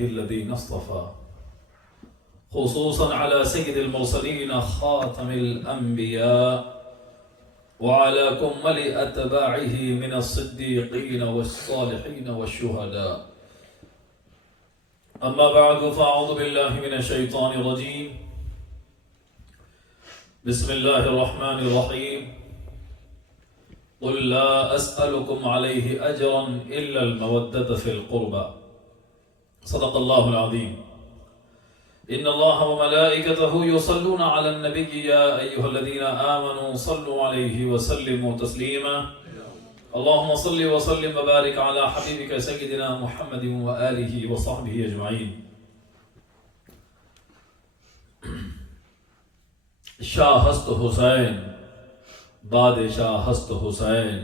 عباده الذين اصطفى خصوصا على سيد المرسلين خاتم الأنبياء وعلى كمل أتباعه من الصديقين والصالحين والشهداء. أما بعد فأعوذ بالله من الشيطان الرجيم. بسم الله الرحمن الرحيم. قل لا أسألكم عليه أجرا إلا المودة في القربى. صدق الله العظيم. إن الله وملائكته يصلون على النبي يا أيها الذين آمنوا صلوا عليه وسلموا تسليما. اللهم صل وسلم وبارك على حبيبك سيدنا محمد وآله وصحبه أجمعين. شاہ ہست حسین بادشاہ ہست حسین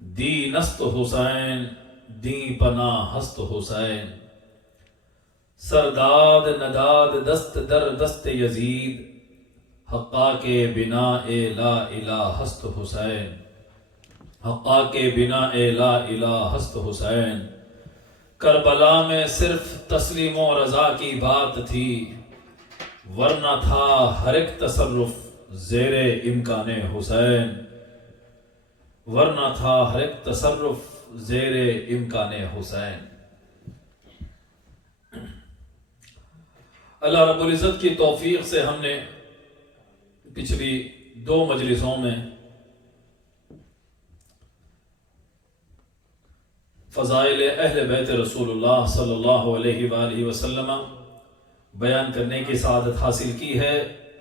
دین است حسین دین پناہ ہست حسین سرداد نداد دست در دست یزید حقا کے بنا لا الہ ہست حسین حقا کے بنا لا الہ ہست حسین. کربلا میں صرف تسلیم و رضا کی بات تھی ورنہ تھا ہر ایک تصرف زیر امکان حسین ورنہ تھا ہر ایک تصرف زیر امکان حسین. اللہ رب العزت کی توفیق سے ہم نے پچھلی 2 مجلسوں میں فضائل اہل بیت رسول اللہ صلی اللہ علیہ وآلہ وسلم بیان کرنے کی سعادت حاصل کی ہے،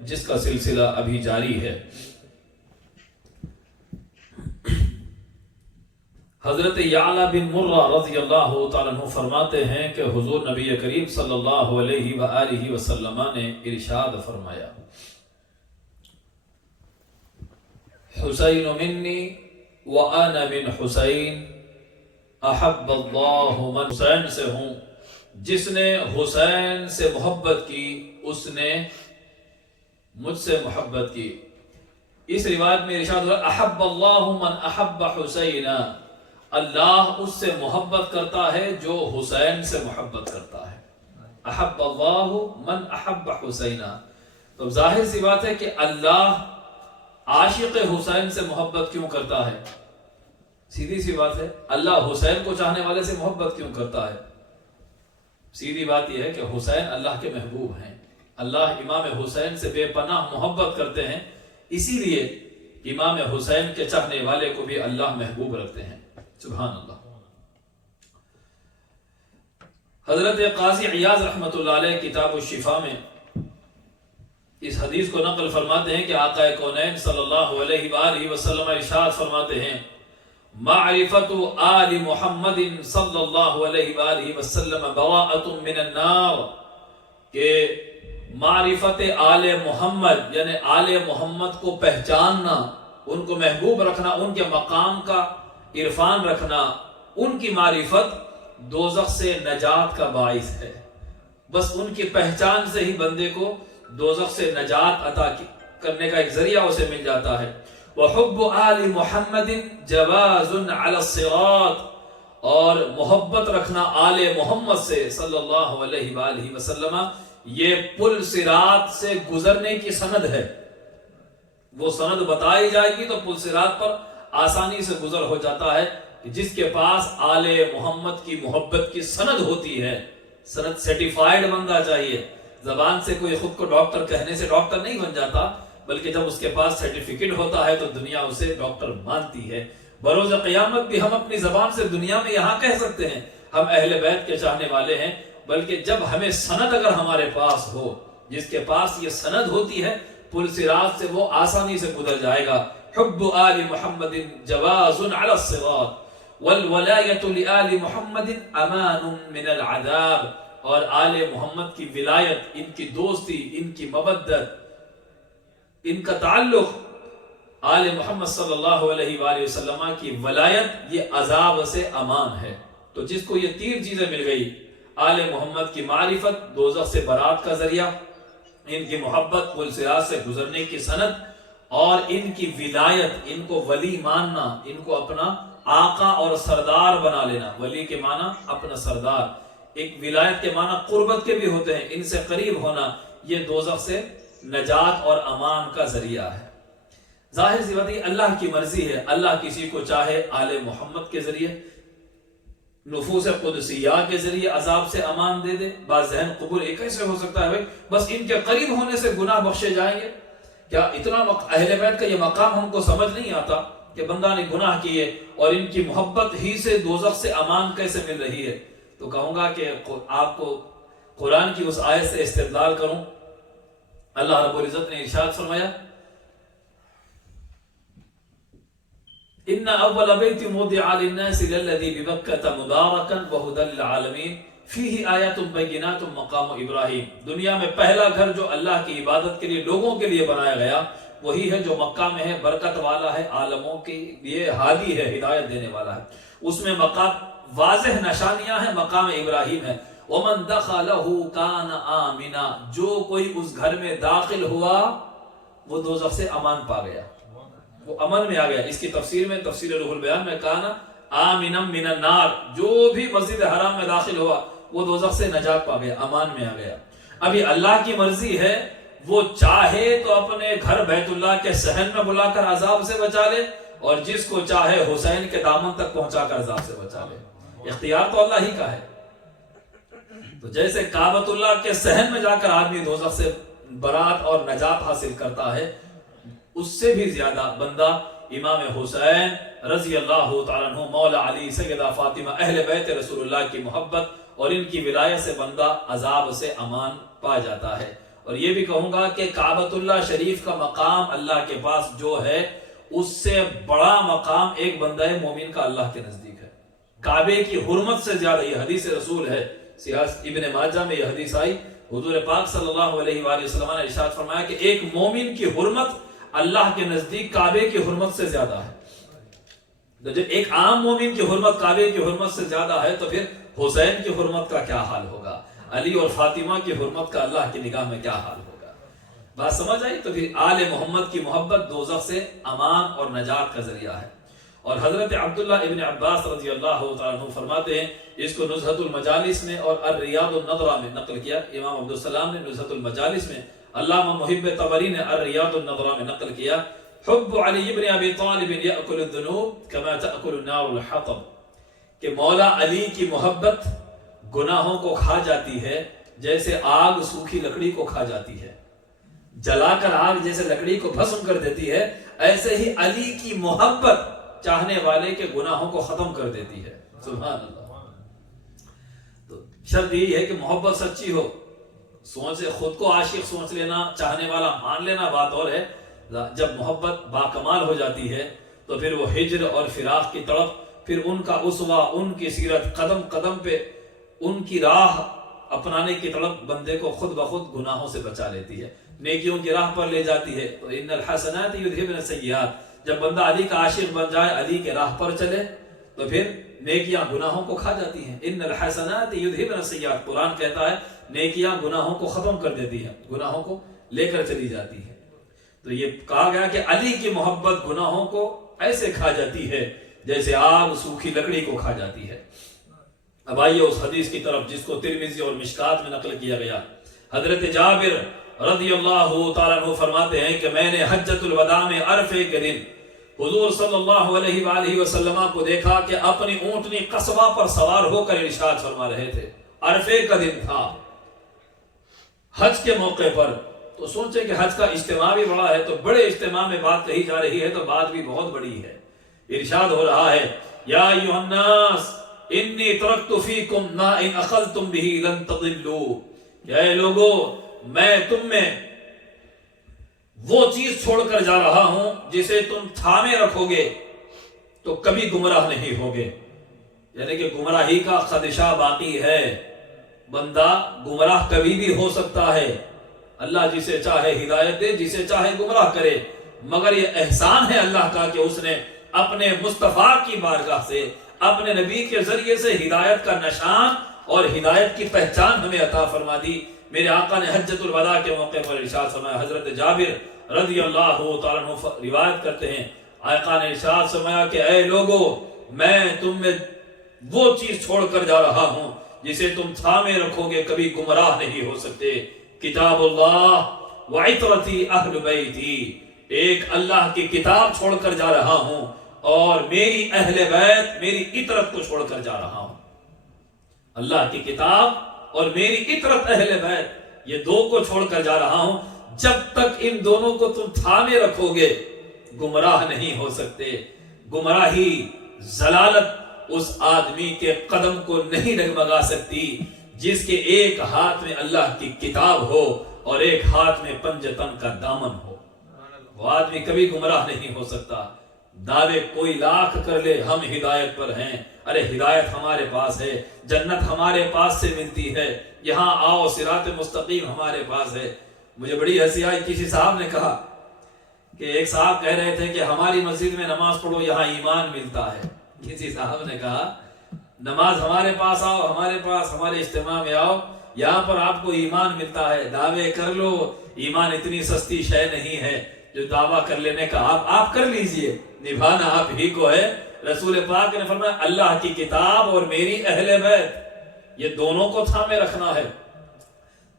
جس کا سلسلہ ابھی جاری ہے. حضرت یعلا بن مرہ رضی اللہ تعالیٰ عنہ فرماتے ہیں کہ حضور نبی کریم صلی اللہ علیہ وآلہ وسلم نے ارشاد فرمایا: حسین منی وانا من حسین احب اللہ من. حسین سے ہوں، جس نے حسین سے محبت کی اس نے مجھ سے محبت کی. اس روایت میں ارشاد ہوا احب اللہ من احب حسین، اللہ اس سے محبت کرتا ہے جو حسین سے محبت کرتا ہے. احب اللہ من احب حسین. تو ظاہر سی بات ہے کہ اللہ عاشق حسین سے محبت کیوں کرتا ہے؟ سیدھی سی بات ہے، اللہ حسین کو چاہنے والے سے محبت کیوں کرتا ہے؟ سیدھی بات یہ ہے کہ حسین اللہ کے محبوب ہیں. اللہ امام حسین سے بے پناہ محبت کرتے ہیں، اسی لیے امام حسین کے چاہنے والے کو بھی اللہ محبوب رکھتے ہیں. سبحان اللہ. حضرت قاضی عیاض رحمۃ اللہ علیہ کتاب الشفا میں اس حدیث کو نقل فرماتے ہیں کہ آقا کونین صلی اللہ علیہ وآلہ وسلم ارشاد فرماتے ہیں: معرفت آل محمد صلی اللہ علیہ وآلہ وسلم براءۃ من النار. کہ معرفت آل محمد یعنی آل محمد کو پہچاننا، ان کو محبوب رکھنا، ان کے مقام کا عرفان رکھنا، ان کی معرفت دوزخ سے نجات کا باعث ہے. بس ان کی پہچان سے ہی بندے کو دوزخ سے نجات عطا کرنے کا ایک ذریعہ اسے مل جاتا ہے. وحب آل محمد جواز علی الصراط. اور محبت رکھنا آل محمد سے صلی اللہ علیہ وآلہ وسلم یہ پل صراط سے گزرنے کی سند ہے. وہ سند بتائی جائے گی تو پل صراط پر آسانی سے گزر ہو جاتا ہے. جس کے پاس آل محمد کی محبت کی سند ہوتی ہے، سند سرٹیفائیڈ بندہ چاہیے. زبان سے کوئی خود کو ڈاکٹر کہنے سے ڈاکٹر نہیں بن جاتا، بلکہ جب اس کے پاس سرٹیفکیٹ ہوتا ہے تو دنیا اسے ڈاکٹر مانتی ہے. بروز قیامت بھی ہم اپنی زبان سے دنیا میں یہاں کہہ سکتے ہیں ہم اہل بیت کے چاہنے والے ہیں، بلکہ جب ہمیں سند اگر ہمارے پاس ہو، جس کے پاس یہ سند ہوتی ہے، پل صراط سے وہ آسانی سے گزر جائے گا. حب آل محمد جواز علی الصراط والولایۃ لآل محمد امان من العذاب. اور آل محمد کی ولایت، ان کی دوستی، ان کی مودت، ان کا تعلق، آل محمد صلی اللہ علیہ وآلہ وسلم کی ولایت یہ عذاب سے امان ہے. تو جس کو یہ 3 چیزیں مل گئی، آل محمد کی معرفت دوزخ سے برات کا ذریعہ، ان کی محبت پل صراط سے گزرنے کی سند، اور ان کی ولایت، ان کو ولی ماننا، ان کو اپنا آقا اور سردار بنا لینا. ولی کے معنی اپنا سردار. ایک ولایت کے معنی قربت کے بھی ہوتے ہیں، ان سے قریب ہونا یہ دوزخ سے نجات اور امان کا ذریعہ ہے۔ ظاہر سی بات ہے اللہ کی مرضی ہے، اللہ کسی کو چاہے آل محمد کے ذریعے، نفوس قدسیہ کے ذریعے عذاب سے امان دے دے۔ بعض ذہن قبول ایک ایسے ہو سکتا ہے بھائی بس ان کے قریب ہونے سے گناہ بخشے جائیں گے؟ کیا اتنا اہل بیت کا یہ مقام ہم کو سمجھ نہیں آتا کہ بندہ نے گناہ کیے اور ان کی محبت ہی سے دوزخ سے امان کیسے مل رہی ہے؟ تو کہوں گا کہ آپ کو قرآن کی اس آیت سے استدلال کروں۔ اللہ رب العزت نے ارشاد فرمایا ان اول بیت وضع للناس للذی ببکۃ مبارکا وہدی للعالمین فیہ آیات بینات مقام ابراہیم۔ دنیا میں پہلا گھر جو اللہ کی عبادت کے لیے لوگوں کے لیے بنایا گیا وہی ہے جو مکہ میں ہے، برکت والا ہے، عالموں کے لیے ہادی ہے، ہدایت دینے والا ہے۔ اس میں مقام واضح نشانیاں ہیں، مقام ابراہیم ہے۔ ومن دخلہ کان آمنا، جو کوئی اس گھر میں داخل ہوا وہ دوزخ سے امان پا گیا، وہ امن میں آ گیا۔ اس کی تفسیر میں تفسیر روح البیان میں کانا آمنا من النار، جو بھی مسجد حرام میں داخل ہوا وہ دوزخ سے نجات پا گیا، امان میں آ گیا۔ ابھی اللہ کی مرضی ہے، وہ چاہے تو اپنے گھر بیت اللہ کے صحن میں بلا کر عذاب سے بچا لے، اور جس کو چاہے حسین کے دامن تک پہنچا کر عذاب سے بچا لے۔ اختیار تو اللہ ہی کا ہے۔ تو جیسے کعبۃ اللہ کے صحن میں جا کر آدمی دوزخ سے برات اور نجات حاصل کرتا ہے، اس سے بھی زیادہ بندہ امام حسین رضی اللہ تعالیٰ عنہ، مولا علی، سیدہ فاطمہ، اہل بیت رسول اللہ کی محبت اور ان کی ولایت سے بندہ عذاب سے امان پا جاتا ہے۔ اور یہ بھی کہوں گا کہ کعبۃ اللہ شریف کا مقام اللہ کے پاس جو ہے اس سے بڑا مقام ایک بندہ مومن کا اللہ کے نزدیک ہے۔ کعبے کی حرمت سے زیادہ، یہ حدیث رسول ہے، ابن ماجہ میں یہ حدیث آئی، حضور پاک صلی اللہ علیہ وآلہ وسلم نے ارشاد فرمایا کہ ایک مومن کی حرمت اللہ کے نزدیک کعبے کی حرمت سے زیادہ ہے۔ جب ایک عام مومن کی حرمت کعبے کی حرمت سے زیادہ ہے تو پھر حسین کی حرمت کا کیا حال ہوگا، علی اور فاطمہ کی حرمت کا اللہ کی نگاہ میں کیا حال ہوگا؟ بات سمجھ آئی؟ تو پھر آل محمد کی محبت دوزخ سے امان اور نجات کا ذریعہ ہے۔ اور حضرت عبداللہ ابن عباس رضی اللہ تعالیٰ عنہ فرماتے ہیں، اس کو نزہۃ المجالس میں اور الریاض النظرہ میں نقل کیا، امام عبدالسلام نے نزہۃ المجالس میں، علامہ محب طبری نے الریاض النظرہ میں نقل کیا، حب علی ابن ابی طالب یأکل الذنوب کما تأکل النار الحطب، کہ مولا علی کی محبت گناہوں کو کھا جاتی ہے جیسے آگ سوکھی لکڑی کو کھا جاتی ہے، جلا کر آگ جیسے لکڑی کو بھسم کر دیتی ہے، ایسے ہی علی کی محبت چاہنے والے کے گناہوں کو ختم کر دیتی ہے۔ سبحان اللہ۔ تو شرط یہی ہے کہ محبت سچی ہو، سوچ خود کو عاشق سوچ لینا، چاہنے والا مان لینا بات اور ہے، جب محبت باکمال ہو جاتی ہے تو پھر وہ ہجر اور فراق کی تڑپ، پھر ان کا اسوہ، ان کی سیرت، قدم قدم پہ ان کی راہ اپنانے کی تڑپ بندے کو خود بخود گناہوں سے بچا لیتی ہے، نیکیوں کی راہ پر لے جاتی ہے۔ تو ان الحسنات یذھبن السیئات، جب بندہ علی کا عاشق بن جائے، علی کے راہ پر چلے تو پھر نیکیاں گناہوں کو کھا جاتی ہیں۔ ان الحسنات یذھبن السیئات، قرآن کہتا ہے نیکیاں گناہوں کو ختم کر دیتی ہیں، گناہوں کو لے کر چلی جاتی ہیں۔ تو یہ کہا گیا کہ علی کی محبت گناہوں کو ایسے کھا جاتی ہے جیسے آگ سوکھی لکڑی کو کھا جاتی ہے۔ اب آئیے اس حدیث کی طرف جس کو ترمذی اور مشکات میں نقل کیا گیا۔ حضرت جابر رضی اللہ تعالیٰ عنہ فرماتے ہیں کہ میں نے حجۃ الوداع میں عرفے کے دن حضور صلی اللہ علیہ وآلہ وسلم کو دیکھا کہ اپنی اونٹنی قصبہ پر سوار ہو کر ارشاد فرما رہے تھے۔ عرفے کا دن تھا، حج کے موقع پر۔ تو سوچے کہ حج کا اجتماع بھی بڑا ہے، تو بڑے اجتماع میں بات کہی جا رہی ہے تو بات بھی بہت بڑی ہے۔ ارشاد ہو رہا ہے، یا ایھا الناس انی ترکت فیکم ما ان اخذتم به لن تضلوا، کہ اے لوگو میں تم میں وہ چیز چھوڑ کر جا رہا ہوں جسے تم تھامے رکھو گے تو کبھی گمراہ نہیں ہوگے۔ یعنی کہ گمراہی کا خدشہ باقی ہے، بندہ گمراہ کبھی بھی ہو سکتا ہے، اللہ جسے چاہے ہدایت دے، جسے چاہے گمراہ کرے، مگر یہ احسان ہے اللہ کا کہ اس نے اپنے مصطفیٰ کی بارگاہ سے، اپنے نبی کے ذریعے سے ہدایت کا نشان اور ہدایت کی پہچان ہمیں عطا فرما دی۔ میرے آقا نے حجۃ الوداع کے موقع پر ارشاد فرمایا، حضرت جابر رضی اللہ تعالیٰ عنہ روایت کرتے ہیں، آقا نے ارشاد فرمایا کہ اے لوگو میں تم میں وہ چیز چھوڑ کر جا رہا ہوں جسے تم تھامے رکھو گے کبھی گمراہ نہیں ہو سکتے. کتاب اللہ وعطرتی اہل بیتی، ایک اللہ کی کتاب چھوڑ کر جا رہا ہوں اور میری اہل بیت میری عطرت کو چھوڑ کر جا رہا ہوں. اللہ کی کتاب اور میری عطرت اہل بیت، یہ دو کو چھوڑ کر جا رہا ہوں. جب تک ان دونوں کو تم تھامے رکھو گے گمراہ نہیں ہو سکتے. گمراہی، ضلالت اس آدمی کے قدم کو نہیں ڈگمگا سکتی جس کے ایک ہاتھ میں اللہ کی کتاب ہو اور ایک ہاتھ میں پنجتن کا دامن ہو. وہ آدمی کبھی گمراہ نہیں ہو سکتا. دعوے کوئی لاکھ کر لے ہم ہدایت پر ہیں، ارے ہدایت ہمارے پاس ہے، جنت ہمارے پاس سے ملتی ہے، یہاں آؤ صراط مستقیم ہمارے پاس ہے. مجھے بڑی ہنسی آئی، کسی صاحب نے کہا کہ ایک صاحب کہہ رہے تھے کہ ہماری مسجد میں نماز پڑھو یہاں ایمان ملتا ہے. کسی صاحب نے کہا نماز ہمارے پاس آؤ، ہمارے پاس ہمارے اجتماع میں آؤ، یہاں پر آپ کو ایمان ملتا ہے. دعوے کر لو، ایمان اتنی سستی شے نہیں ہے جو دعویٰ کر لینے کا آپ کر لیجئے، نبھانا آپ ہی کو ہے. رسول پاک نے فرمایا اللہ کی کتاب اور میری اہل بیت، یہ دونوں کو تھامے رکھنا ہے.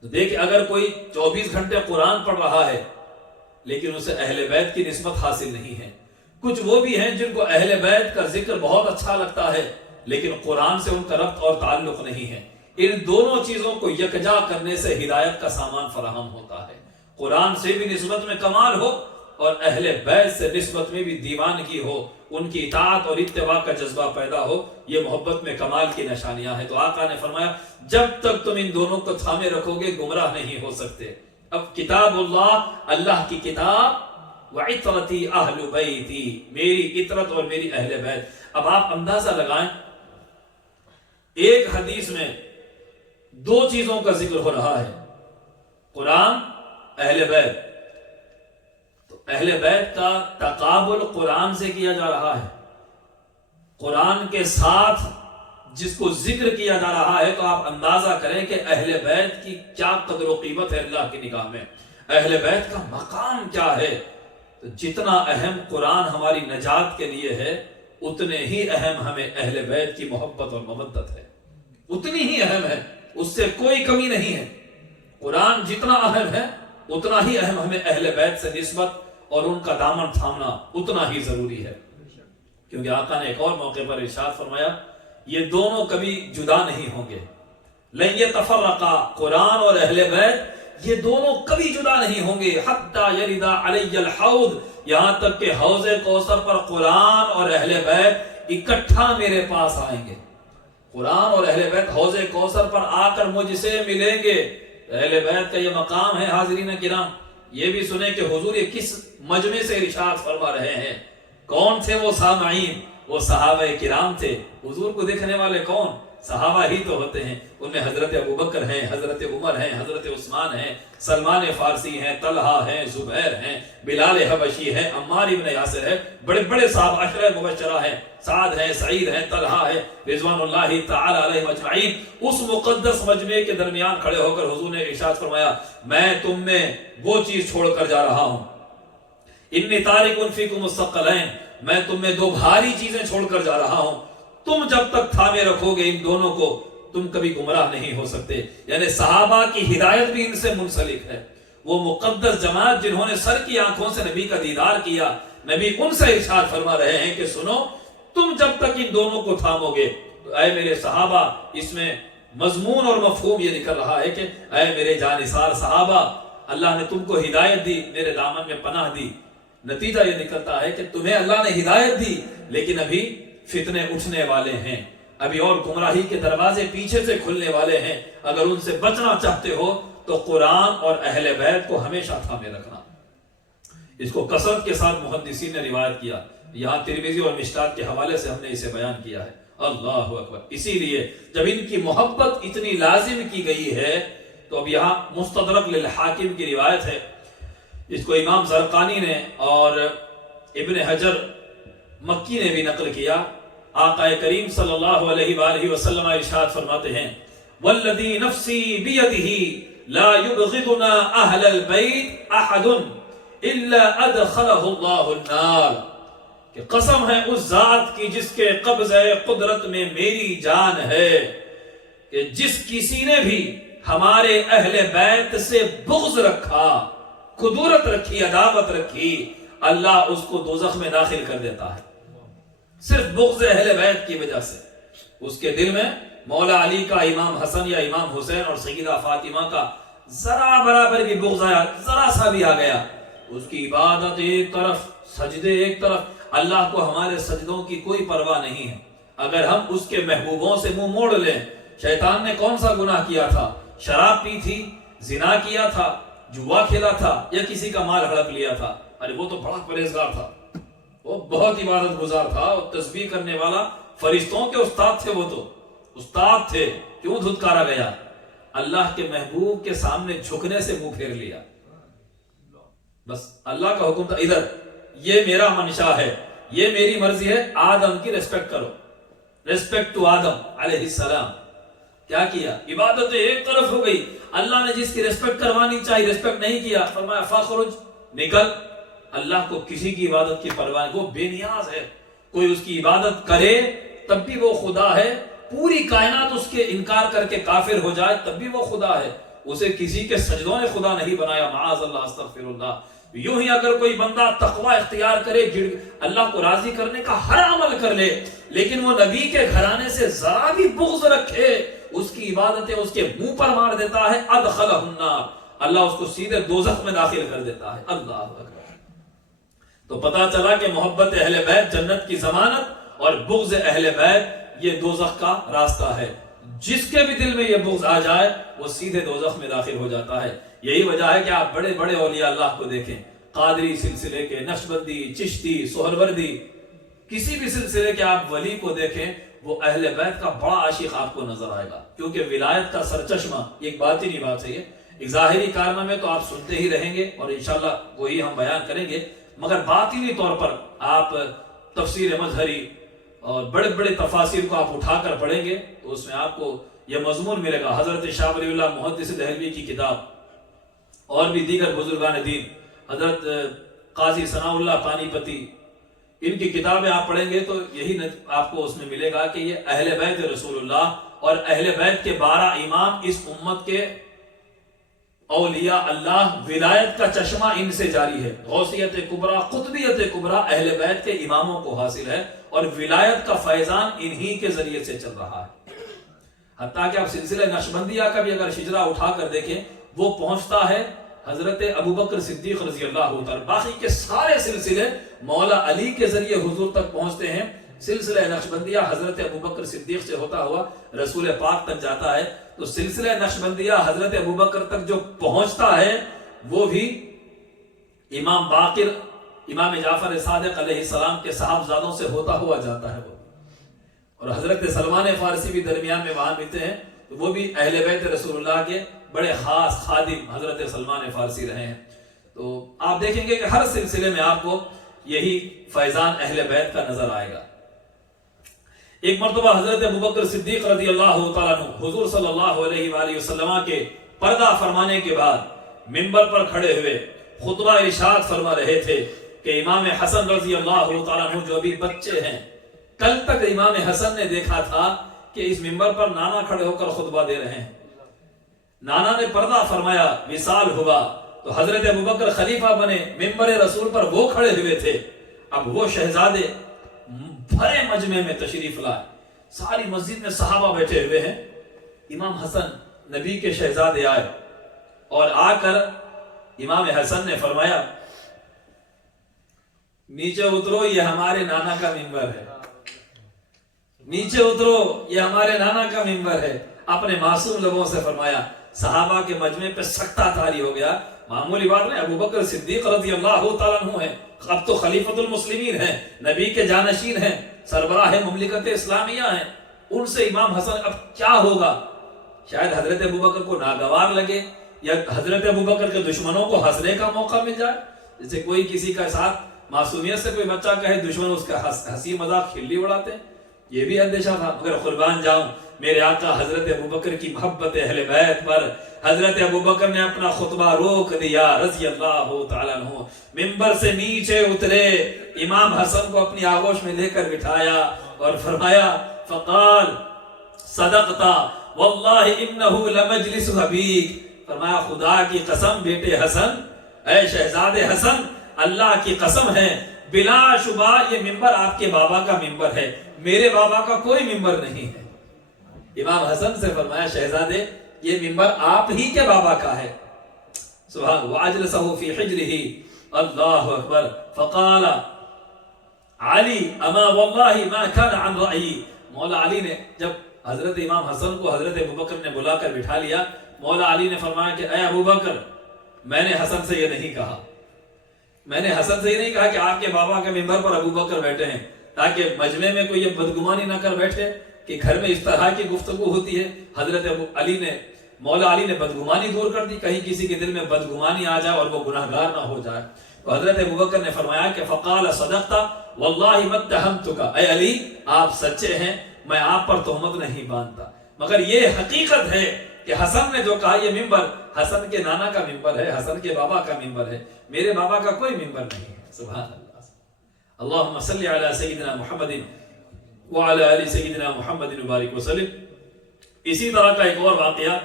تو دیکھ اگر کوئی 24 گھنٹے قرآن پڑھ رہا ہے لیکن اسے اہل بیت کی نسبت حاصل نہیں ہے. کچھ وہ بھی ہیں جن کو اہل بیت کا ذکر بہت اچھا لگتا ہے لیکن قرآن سے ان کا ربط اور تعلق نہیں ہے. ان دونوں چیزوں کو یکجا کرنے سے ہدایت کا سامان فراہم ہوتا ہے. قرآن سے بھی نسبت میں کمال ہو اور اہل بیت سے نسبت میں بھی دیوانگی ہو، ان کی اطاعت اور اتباع کا جذبہ پیدا ہو، یہ محبت میں کمال کی نشانیاں ہیں. تو آقا نے فرمایا جب تک تم ان دونوں کو تھامے رکھو گے گمراہ نہیں ہو سکتے. اب کتاب اللہ، اللہ کی کتاب، وعطرتی اہل بیتی، میری عطرت اور میری اہل بیت. اب آپ اندازہ لگائیں، ایک حدیث میں دو چیزوں کا ذکر ہو رہا ہے، قرآن، اہل بیت. تو اہل بیت کا تقابل قرآن سے کیا جا رہا ہے، قرآن کے ساتھ جس کو ذکر کیا جا رہا ہے. تو آپ اندازہ کریں کہ اہل بیت کی کیا قدر و قیمت ہے اللہ کی نگاہ میں، اہل بیت کا مقام کیا ہے. تو جتنا اہم قرآن ہماری نجات کے لیے ہے اتنے ہی اہم ہمیں اہل بیت کی محبت اور مودت ہے، اتنی ہی اہم ہے، اس سے کوئی کمی نہیں ہے. قرآن جتنا اہم ہے اتنا ہی اہم ہمیں اہل بیت سے نسبت اور ان کا دامن تھامنا اتنا ہی ضروری ہے. کیونکہ آقا نے ایک اور موقع پر ارشاد فرمایا یہ دونوں کبھی جدا نہیں ہوں گے. لن یتفرقا، قرآن اور اہل بیت یہ دونوں کبھی جدا نہیں ہوں گے. حتی یرد علی الحوض، یہاں تک کہ حوض کوثر پر قرآن اور اہل بیت اکٹھا میرے پاس آئیں گے. قرآن اور اہل بیت حوض کوثر پر آ کر مجھ سے ملیں گے. اہل بیت کا یہ مقام ہے. حاضرین کرام، یہ بھی سنیں کہ حضور یہ کس مجمع سے ارشاد فرما رہے ہیں. کون تھے وہ سامعین؟ وہ صحابہ کرام تھے. حضور کو دیکھنے والے کون؟ صحابہ ہی تو ہوتے ہیں. ان میں حضرت ابوبکر ہیں، حضرت عمر ہیں، حضرت عثمان ہیں، سلمان فارسی ہیں، طلحہ ہیں، زبیر ہیں، بلال حبشی ہیں، عمار ابن یاسر ہے. بڑے بڑے صحابہ عشرہ مبشرہ ہیں، سعد ہیں، سعید ہیں، طلحہ ہے، رضوان اللہ تعالی علیہ اجمعین. اس مقدس مجمع کے درمیان کھڑے ہو کر حضور نے ارشاد فرمایا میں تم میں وہ چیز چھوڑ کر جا رہا ہوں، انی تارک فیکم الثقلین، میں تم میں دو بھاری چیزیں چھوڑ کر جا رہا ہوں. تم جب تک تھامے رکھو گے ان دونوں کو تم کبھی گمراہ نہیں ہو سکتے. یعنی صحابہ کی ہدایت بھی ان سے منسلک ہے. وہ مقدس جماعت جنہوں نے سر کی آنکھوں سے نبی کا دیدار کیا، نبی ان سے ارشاد فرما رہے ہیں کہ سنو تم جب تک ان دونوں کو تھامو گے. تو اے میرے صحابہ، اس میں مضمون اور مفہوم یہ نکل رہا ہے کہ اے میرے جانثار صحابہ، اللہ نے تم کو ہدایت دی، میرے دامن میں پناہ دی. نتیجہ یہ نکلتا ہے کہ تمہیں اللہ نے ہدایت دی لیکن ابھی فتنے اٹھنے والے ہیں، ابھی اور گمراہی کے دروازے پیچھے سے کھلنے والے ہیں. اگر ان سے بچنا چاہتے ہو تو قرآن اور اہل بیت کو ہمیشہ تھامے رکھنا. اس کو کثرت کے ساتھ محدثین نے روایت کیا، یہاں ترمذی اور مشکات کے حوالے سے ہم نے اسے بیان کیا ہے. اللہ اکبر. اسی لیے جب ان کی محبت اتنی لازم کی گئی ہے تو اب یہاں مستدرک للحاکم کی روایت ہے، اس کو امام زرقانی نے اور ابن حجر مکی نے بھی نقل کیا. آقا کریم صلی اللہ علیہ وآلہ وسلم ارشاد فرماتے ہیں والذی نفسی بیدہ لا یبغضنا اہل البیت احد الا ادخلہ اللہ النار، کہ قسم ہے اس ذات کی جس کے قبضہ قدرت میں میری جان ہے، کہ جس کسی نے بھی ہمارے اہل بیت سے بغض رکھا، کدورت رکھی، عداوت رکھی، اللہ اس کو دوزخ میں داخل کر دیتا ہے، صرف بغض اہل بیت کی وجہ سے۔ اس کے دل میں مولا علی کا، امام حسن یا امام حسین اور سیدہ فاطمہ کا ذرا برابر بھی بغض آیا، ذرا سا بھی آ گیا، اس کی عبادت ایک طرف، سجدے ایک طرف، اللہ کو ہمارے سجدوں کی کوئی پرواہ نہیں ہے۔ اگر ہم اس کے محبوبوں سے منہ موڑ لیں، شیطان نے کون سا گناہ کیا تھا؟ شراب پی تھی، زنا کیا تھا، جوا کھیلا تھا، یا کسی کا مال ہڑپ لیا تھا؟ ارے وہ تو بڑا پرہیزگار تھا، وہ بہت عبادت گزار تھا، اور تسبیح کرنے والا، فرشتوں کے استاد تھے، وہ تو استاد تھے، کیوں دھتکارا گیا؟ اللہ کے محبوب کے سامنے جھکنے سے منہ پھیر لیا۔ بس اللہ کا حکم تھا، ادھر یہ میرا منشا ہے، یہ میری مرضی ہے، آدم کی ریسپیکٹ کرو، ریسپیکٹ ٹو آدم علیہ السلام۔ کیا کیا؟ عبادت ایک طرف ہو گئی، اللہ نے جس کی ریسپیکٹ کروانی چاہیے ریسپیکٹ نہیں کیا، فرمایا فخرج، نکل۔ اللہ کو کسی کی عبادت کی پرواہ نہیں، وہ بے نیاز ہے، کوئی اس کی عبادت کرے تب بھی وہ خدا ہے، پوری کائنات اس کے انکار کر کے کافر ہو جائے تب بھی وہ خدا ہے، اسے کسی کے سجدوں نے خدا نہیں بنایا، معاذ اللہ، استغفر اللہ۔ یوں ہی اگر کوئی بندہ تقوی اختیار کرے، اللہ کو راضی کرنے کا ہر عمل کر لے، لیکن وہ نبی کے گھرانے سے ذرا بھی بغض رکھے، اس کی عبادتیں اس کے منہ پر مار دیتا ہے، ادخلہ النار، اللہ اس کو سیدھے دوزخ میں داخل کر دیتا ہے۔ اللہ اکبر۔ تو پتا چلا کہ محبت اہل بیت جنت کی ضمانت، اور بغض اہل بیت یہ دوزخ کا راستہ ہے۔ جس کے بھی دل میں یہ بغض آ جائے وہ سیدھے دوزخ میں داخل ہو جاتا ہے۔ یہی وجہ ہے کہ آپ بڑے بڑے اولیاء اللہ کو دیکھیں، قادری سلسلے کے، نقشبندی، چشتی، سہروردی، کسی بھی سلسلے کے آپ ولی کو دیکھیں، وہ اہل بیت کا بڑا عاشق آپ کو نظر آئے گا، کیونکہ ولایت کا سرچشمہ ایک باطنی بات ہے، ایک ظاہری کارنامے تو آپ سنتے ہی رہیں گے اور انشاءاللہ وہی ہم بیان کریں گے، مگر باطنی طور پر آپ تفسیر مظہری اور بڑے بڑے تفاسیر کو آپ اٹھا کر پڑھیں گے تو اس میں آپ کو یہ مضمون ملے گا۔ حضرت شاہ ولی اللہ محدث دہلوی کی کتاب اور بھی دیگر بزرگان دین، حضرت قاضی ثناء اللہ پانی پتی، ان کی کتابیں آپ پڑھیں گے تو یہی آپ کو اس میں ملے گا کہ یہ اہل بیت رسول اللہ اور اہل بیت کے 12 امام اس امت کے اولیاء اللہ، ولایت کا چشمہ ان سے جاری ہے، غوثیت کبریٰ، قطبیت کبریٰ اہل بیت کے اماموں کو حاصل ہے، اور ولایت کا فیضان انہی کے ذریعے سے چل رہا ہے۔ حتیٰ کہ آپ سلسلہ نقشبندیہ کا بھی اگر شجرہ اٹھا کر دیکھیں، وہ پہنچتا ہے حضرت ابوبکر صدیق رضی اللہ تعالی، باقی کے سارے سلسلے مولا علی کے ذریعے حضور تک پہنچتے ہیں، سلسلہ نقشبندیہ حضرت ابوبکر صدیق سے ہوتا ہوا رسول پاک تک جاتا ہے، تو سلسلہ نقشبندیہ حضرت ابوبکر تک جو پہنچتا ہے وہ بھی امام باقر، امام جعفر صادق علیہ السلام کے صاحبزادوں سے ہوتا ہوا جاتا ہے، وہ اور حضرت سلمان فارسی بھی درمیان میں وہاں ملتے ہیں، تو وہ بھی اہل بیت رسول اللہ کے بڑے خاص خادم حضرت سلمان فارسی رہے ہیں۔ تو آپ دیکھیں گے کہ ہر سلسلے میں آپ کو یہی فیضان اہل بیت کا نظر آئے گا۔ ایک مرتبہ حضرت ابوبکر صدیق رضی اللہ تعالیٰ عنہ حضور صلی اللہ علیہ وآلہ وسلم کے پردہ فرمانے کے بعد منبر پر کھڑے ہوئے خطبہ ارشاد فرما رہے تھے کہ امام حسن رضی اللہ تعالیٰ عنہ جو ابھی بچے ہیں، کل تک امام حسن نے دیکھا تھا کہ اس منبر پر نانا کھڑے ہو کر خطبہ دے رہے ہیں، نانا نے پردہ فرمایا، وصال ہوا تو حضرت ابوبکر خلیفہ بنے، منبر رسول پر وہ کھڑے ہوئے تھے، اب وہ شہزادے بھرے مجمع میں تشریف لائے، ساری مسجد میں صحابہ بیٹھے ہوئے ہیں، امام حسن نبی کے شہزادے آئے اور آ کر امام حسن نے فرمایا نیچے اترو، یہ ہمارے نانا کا منبر ہے، نیچے اترو، یہ ہمارے نانا کا منبر ہے، اپنے معصوم لبوں سے فرمایا۔ صحابہ کے مجمع پہ سکتہ طاری ہو گیا، معمولی بات نہیں، ابوبکر صدیق رضی اللہ تعالیٰ عنہ ہیں، اب تو خلیفۃ المسلمین ہیں، نبی کے جانشین ہیں، سربراہ مملکت اسلامیہ ہیں، ان سے امام حسن اب کیا ہوگا؟ شاید حضرت ابوبکر کو ناگوار لگے یا حضرت ابوبکر کے دشمنوں کو ہنسنے کا موقع مل جائے، جیسے کوئی کسی کا ساتھ معصومیت سے کوئی بچہ کہے، دشمن اس کا ہنسی مذاق کھلی اڑاتے ہیں، یہ بھی اندیشہ تھا۔ مگر قربان جاؤں میرے آقا حضرت ابوبکر کی محبت اہل بیت پر، حضرت ابوبکر نے اپنا خطبہ روک دیا رضی اللہ تعالیٰ عنہ، منبر سے نیچے اترے، امام حسن کو اپنی آغوش میں لے کر بٹھایا اور فرمایا فقال صدقتا واللہ انہ لمجلس ابیک، فرمایا خدا کی قسم بیٹے حسن، اے شہزادے حسن، اللہ کی قسم ہے بلا شبہ یہ ممبر آپ کے بابا کا ممبر ہے، میرے بابا کا کوئی ممبر نہیں ہے۔ امام حسن سے فرمایا شہزادے یہ ممبر آپ ہی کے بابا کا ہے۔ سبحان واجلسہ فی حجرہ، اللہ اکبر، فقال علی اما واللہ ما کان عن رأیی، مولا علی نے جب حضرت امام حسن کو حضرت ابوبکر نے بلا کر بٹھا لیا، مولا علی نے فرمایا کہ اے ابوبکر، میں نے حسن سے یہ نہیں کہا، میں نے حسن سے یہ نہیں کہا کہ آپ کے بابا کے ممبر پر ابوبکر بیٹھے ہیں، تاکہ مجمع میں کوئی یہ بدگمانی نہ کر بیٹھے کہ گھر میں اس طرح کی گفتگو ہوتی ہے۔ حضرت مولا علی نے بدگمانی دور کر دی، کہیں کسی کے دل میں بدگمانی آ جائے اور وہ گناہگار نہ ہو جائے۔ تو حضرت ابوبکر نے فرمایا کہ فقال صدقت واللہ ما اتہمتک، اے علی آپ سچے ہیں، میں آپ پر تہمت نہیں باندھتا، مگر یہ حقیقت ہے کہ حسن نے جو کہا یہ ممبر حسن کے نانا کا ممبر ہے، حسن کے بابا کا ممبر ہے، میرے بابا کا کوئی ممبر نہیں ہے۔ سبحان اللہ، اللہم صلی علی سیدنا محمد وعلی آل سیدنا محمد مبارک وسلم۔ اسی طرح کا ایک اور واقعہ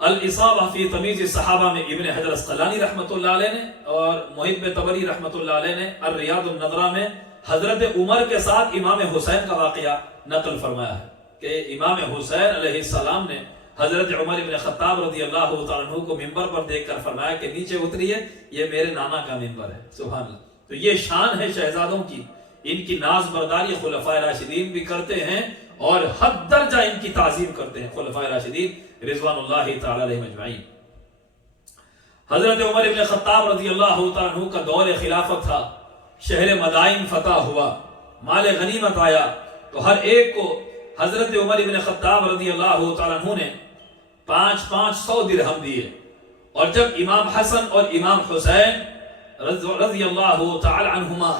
الاصابہ فی تمیز الصحابہ میں ابن حجر اسقلانی رحمۃ اللہ علیہ نے اور محب طبری رحمۃ اللہ علیہ نے الریاض النظرہ میں حضرت عمر کے ساتھ امام حسین کا واقعہ نقل فرمایا ہے کہ امام حسین علیہ السلام نے حضرت عمر بن خطاب رضی اللہ تعالیٰ عنہ کو ممبر پر دیکھ کر فرمایا کہ نیچے اتریے، یہ میرے نانا کا ممبر ہے۔ سبحان اللہ، تو یہ شان ہے شہزادوں کی، ان کی ناز برداری خلفائے راشدین بھی کرتے ہیں اور حد درجہ ان کی تعظیم کرتے ہیں خلفائے راشدین رضوان اللہ تعالی علیہم اجمعین۔ حضرت عمر بن خطاب رضی اللہ تعالیٰ عنہ کا دور خلافت تھا، شہر مدائن فتح ہوا، مال غنیمت آیا، تو ہر ایک کو حضرت عمر بن خطاب رضی اللہ تعالیٰ عنہ نے 500 درہم دیے، اور جب امام حسن اور امام حسین رضی اللہ تعالی عنہما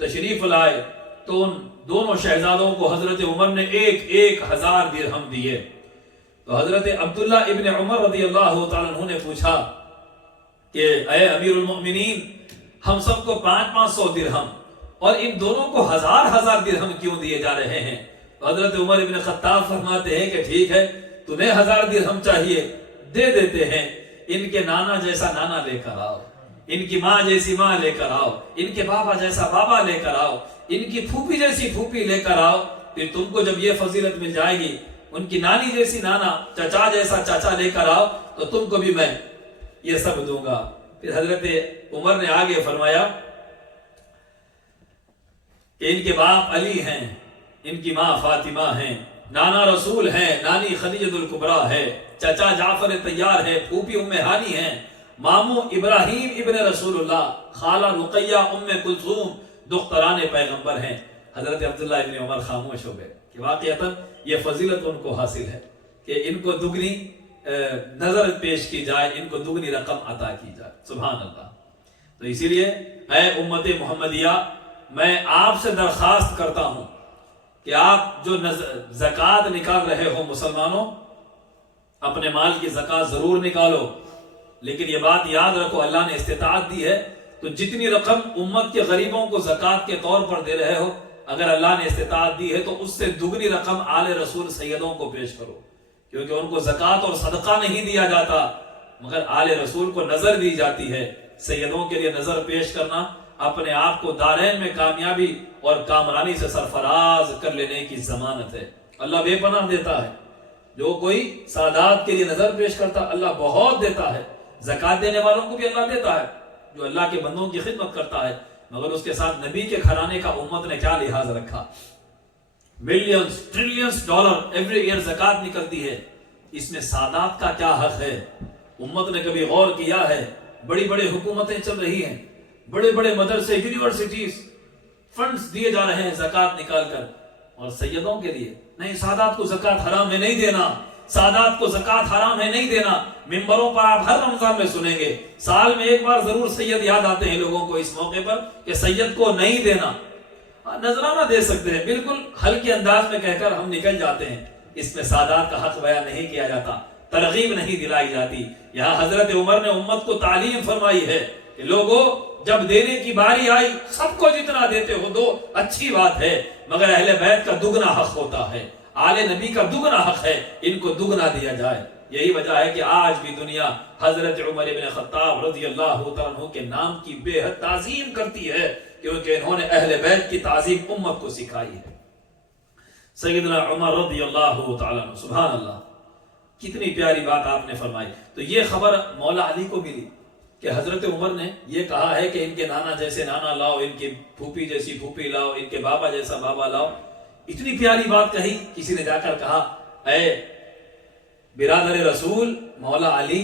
تشریف لائے تو ان دونوں شہزادوں کو حضرت عمر نے 1000 درہم دیے۔ تو حضرت عبداللہ ابن عمر رضی اللہ تعالیٰ عنہ نے پوچھا کہ اے امیر المؤمنین، ہم سب کو 500 درہم اور ان دونوں کو 1000 درہم کیوں دیے جا رہے ہیں؟ تو حضرت عمر ابن خطاب فرماتے ہیں کہ ٹھیک ہے، تمہیں 1000 درہم چاہیے، دے دیتے ہیں، ان کے نانا جیسا نانا لے کر آؤ، ان کی ماں جیسی ماں لے کر آؤ، ان کے بابا جیسا بابا لے کر آؤ، ان کی پھوپھی جیسی پھوپھی لے کر آؤ، پھر تم کو جب یہ فضیلت مل جائے گی، ان کی نانی جیسی نانا، چچا جیسا چچا لے کر آؤ تو تم کو بھی میں یہ سب دوں گا۔ پھر حضرت عمر نے آگے فرمایا کہ ان کے باپ علی ہیں، ان کی ماں فاطمہ ہیں، نانا رسول ہیں، نانی خدیجۃ الکبریٰ ہے، چچا جعفر طیار ہے، پھوپھی ام ہانی ہیں، ماموں ابراہیم ابن رسول اللہ، خالہ رقیہ ام کلثوم دختران پیغمبر ہیں۔ حضرت عبداللہ ابن عمر خاموش ہو گئے کہ واقعتاً یہ فضیلت ان کو حاصل ہے کہ ان کو دگنی نظر پیش کی جائے، ان کو دگنی رقم عطا کی جائے۔ سبحان اللہ۔ تو اسی لیے اے امت محمدیہ، میں آپ سے درخواست کرتا ہوں کہ آپ جو زکوٰۃ نکال رہے ہو مسلمانوں، اپنے مال کی زکوٰۃ ضرور نکالو، لیکن یہ بات یاد رکھو اللہ نے استطاعت دی ہے تو جتنی رقم امت کے غریبوں کو زکوٰۃ کے طور پر دے رہے ہو، اگر اللہ نے استطاعت دی ہے تو اس سے دگنی رقم آل رسول سیدوں کو پیش کرو، کیونکہ ان کو زکوٰۃ اور صدقہ نہیں دیا جاتا مگر آل رسول کو نظر دی جاتی ہے۔ سیدوں کے لیے نظر پیش کرنا اپنے آپ کو دارین میں کامیابی اور کامرانی سے سرفراز کر لینے کی ضمانت ہے۔ اللہ بے پناہ دیتا ہے، جو کوئی سادات کے لیے نظر پیش کرتا اللہ بہت دیتا ہے، زکوٰۃ دینے والوں کو بھی اللہ دیتا ہے جو اللہ کے بندوں کی خدمت کرتا ہے، مگر اس کے ساتھ نبی کے گھرانے کا امت نے کیا لحاظ رکھا؟ Millions trillions dollar every year زکوٰۃ نکلتی ہے، اس میں سادات کا کیا حق ہے؟ امت نے کبھی غور کیا ہے؟ بڑی بڑی حکومتیں چل رہی ہیں، بڑے بڑے مدرسے یونیورسٹیز فنڈز دیے جا رہے ہیں زکوٰۃ نکال کر، اور سیدوں کے لیے نہیں، سادات کو زکوٰۃ حرام ہے نہیں دینا، سادات کو زکوٰۃ حرام ہے نہیں دینا۔ ممبروں پر آپ ہر رمضان میں سنیں گے، سال میں ایک بار ضرور سید یاد آتے ہیں لوگوں کو اس موقع پر کہ سید کو نہیں دینا۔ نذرانہ دے سکتے ہیں، بالکل ہلکے انداز میں کہہ کر ہم نکل جاتے ہیں، اس میں سادات کا حق بیان نہیں کیا جاتا، ترغیب نہیں دلائی جاتی۔ یہاں حضرت عمر نے امت کو تعلیم فرمائی ہے کہ لوگوں جب دینے کی باری آئی سب کو جتنا دیتے ہو دو، اچھی بات ہے، مگر اہل بیت کا دگنا حق ہوتا ہے، آل نبی کا دگنا حق ہے، ان کو دگنا دیا جائے۔ یہی وجہ ہے کہ آج بھی دنیا حضرت عمر بن خطاب رضی اللہ تعالیٰ عنہ کے نام کی بے حد تعظیم کرتی ہے، کیونکہ انہوں نے اہل بیت کی تعظیم امت کو سکھائی ہے۔ سیدنا عمر رضی اللہ تعالیٰ عنہ، سبحان اللہ، کتنی پیاری بات آپ نے فرمائی۔ تو یہ خبر مولا علی کو ملی کہ حضرت عمر نے یہ کہا ہے کہ ان کے نانا جیسے نانا لاؤ، ان کی پھوپھی جیسی پھوپھی لاؤ، ان کے بابا جیسا بابا لاؤ۔ اتنی پیاری بات کہی، کسی نے جا کر کہا اے برادر رسول مولا علی،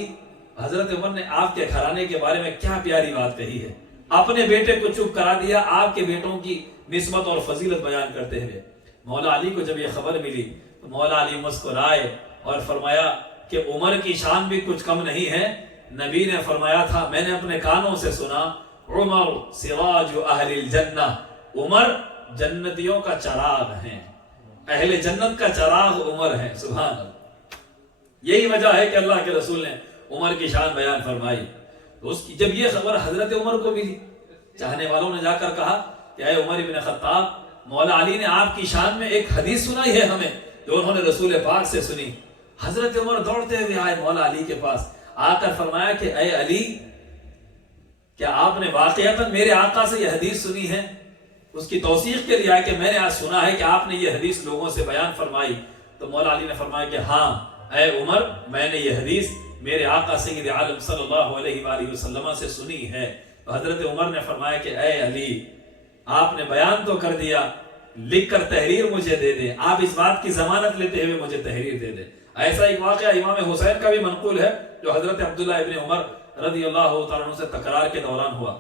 حضرت عمر نے آپ کے گھرانے کے بارے میں کیا پیاری بات کہی ہے۔ اپنے بیٹے کو چپ کرا دیا آپ کے بیٹوں کی نسبت اور فضیلت بیان کرتے ہوئے۔ مولا علی کو جب یہ خبر ملی تو مولا علی مسکرائے اور فرمایا کہ عمر کی شان بھی کچھ کم نہیں ہے۔ نبی نے فرمایا تھا، میں نے اپنے کانوں سے سنا، عمر سراج اہل الجنہ، عمر جنتیوں کا چراغ ہیں، اہل جنت کا چراغ عمر ہے۔ سبحان اللہ۔ یہی وجہ ہے کہ اللہ کے رسول نے عمر کی شان بیان فرمائی۔ تو اس کی جب یہ خبر حضرت عمر کو ملی، چاہنے والوں نے جا کر کہا کہ اے عمر بن خطاب، مولا علی نے آپ کی شان میں ایک حدیث سنائی ہے ہمیں جو انہوں نے رسول پاک سے سنی۔ حضرت عمر دوڑتے ہوئے آئے مولا علی کے پاس، آ کر فرمایا کہ اے علی، کیا آپ نے واقعتاً میرے آقا سے یہ حدیث سنی ہے؟ اس کی توثیق کے لیے آئے کہ میں نے آج سنا ہے کہ آپ نے یہ حدیث لوگوں سے بیان فرمائی۔ تو مولا علی نے فرمایا کہ ہاں اے عمر، میں نے یہ حدیث میرے آقا سید عالم صلی اللہ علیہ وآلہ وسلم سے سنی ہے۔ تو حضرت عمر نے فرمایا کہ اے علی، آپ نے بیان تو کر دیا، لکھ کر تحریر مجھے دے دیں، آپ اس بات کی ضمانت لیتے ہوئے مجھے تحریر دے دیں۔ ایسا ایک واقعہ امام حسین کا بھی منقول ہے جو حضرت عبداللہ ابن عمر رضی اللہ تعالیٰ عنہ سے تکرار کے دوران ہوا،